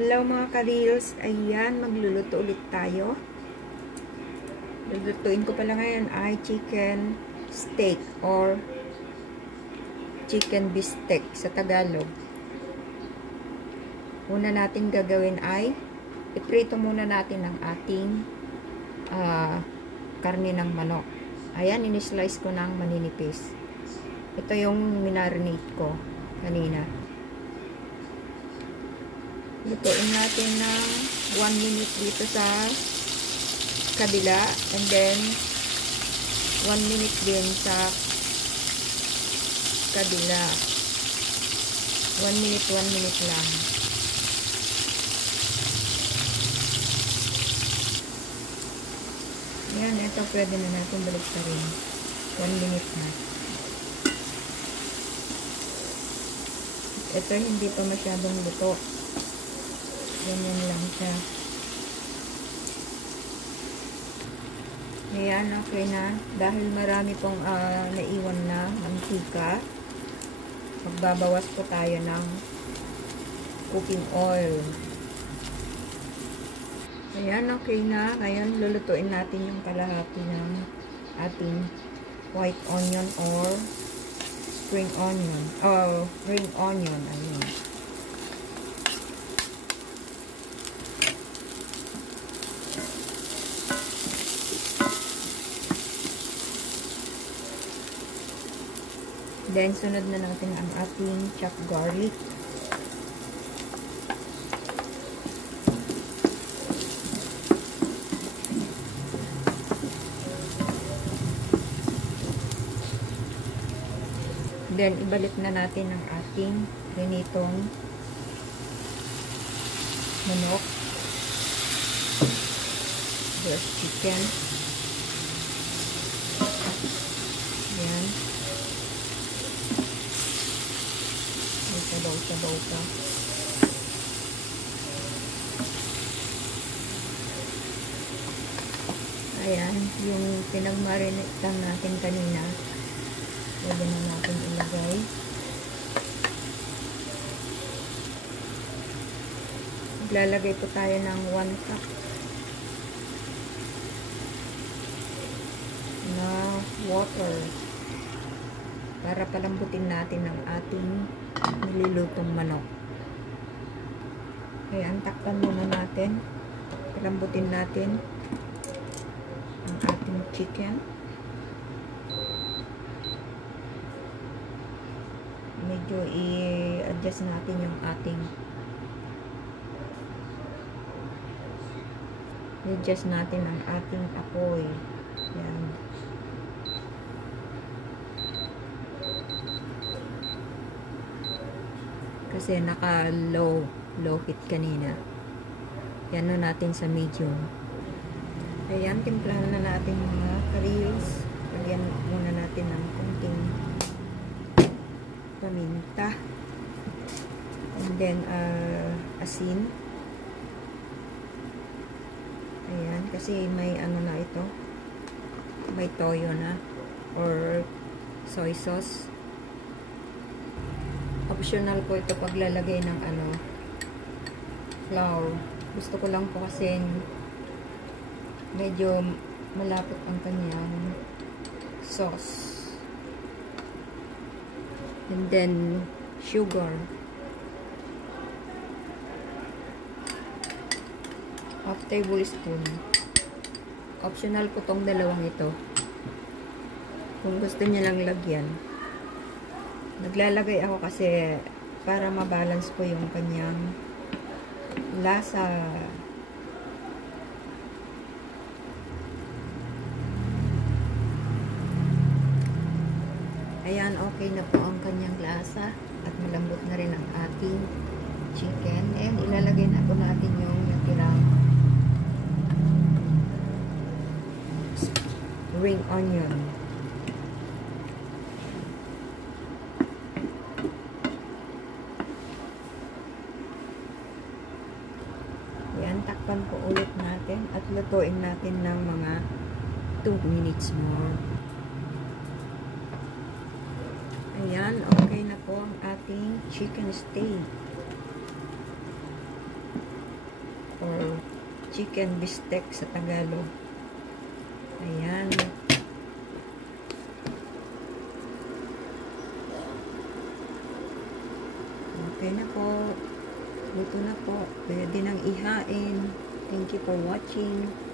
Hello mga ka-reels, ayan, magluluto ulit tayo. Lulutuin ko pala ngayon ay chicken steak or chicken bistec sa Tagalog. Una natin gagawin ay iprito muna natin ang ating karne ng manok. Ayan, in-slice ko ng maninipis. Ito yung minarinate ko kanina. Lutuin natin ng 1 minute dito sa kabila and then 1 minute din sa kabila. 1 minute lang. Yan, ito pwede na natin balik pa rin. 1 minute na. Ito hindi pa masyadong luto. Ganyan lang siya. Ayan, okay na. Dahil marami pong naiwan na mantika, magbabawas po tayo ng cooking oil. Ayan, okay na. Ngayon, lulutuin natin yung kalahati ng ating white onion or spring onion. Oh, ring onion. Ayun. Then, sunod na natin ang ating chopped garlic. Then, ibalik na natin ang ating prinitong manok. There's chicken. Yan. May sabaw-sabaw pa. Ayan, yung pinagmarinate natin kanina. Pwede na natin ilagay. Maglalagay po tayo ng 1 cup na water para palambutin natin ang ating nilulutong manok. Ayan, takpan muna natin. Palambutin natin ang ating chicken. Medyo i-adjust natin yung ating i-adjust natin ang ating apoy. Yan. Kasi naka low heat kanina. Yan na natin sa medium. Ayan, timplahan na natin mga ka-reels. Lagyan muna natin ng konting paminta and then asin. Ayan, kasi may ano na ito, may toyo na or soy sauce. Optional po ito paglalagay ng flour. Gusto ko lang po kasi medyo malapot ang kanyang sauce. And then, sugar. Half tablespoon. Optional po tong dalawang ito. Kung gusto niya lang lagyan. Naglalagay ako kasi para mabalance po yung kanyang lasa. Ayan, okay na po ang kanyang lasa at malambot na rin ang ating chicken. Ayan, ilalagay na po natin yung natirang ring onion. Ayan, takpan po ulit natin at lutuin natin ng mga 2 minutes more. Ayan, okay na po ang ating chicken steak. or chicken bistec sa Tagalog. Ayan. Okay na po. Luto na po. Pwede nang ihain. Thank you for watching.